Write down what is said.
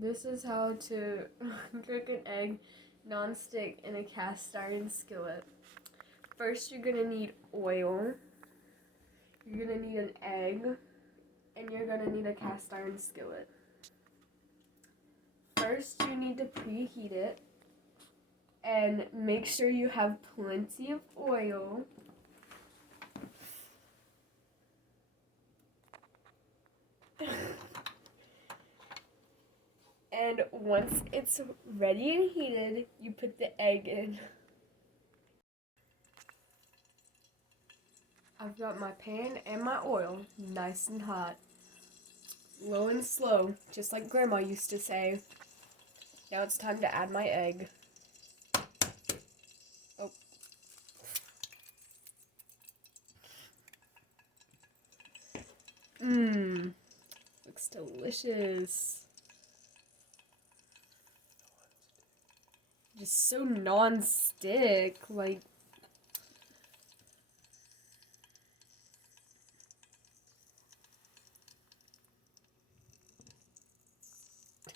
This is how to cook an egg non-stick in a cast iron skillet. First, you're gonna need oil, you're gonna need an egg, and you're gonna need a cast iron skillet. First, you need to preheat it and make sure you have plenty of oil. And once it's ready and heated, you put the egg in. I've got my pan and my oil nice and hot. Low and slow, just like Grandma used to say. Now it's time to add my egg. Oh. Mmm. Looks delicious. Just so non-stick, like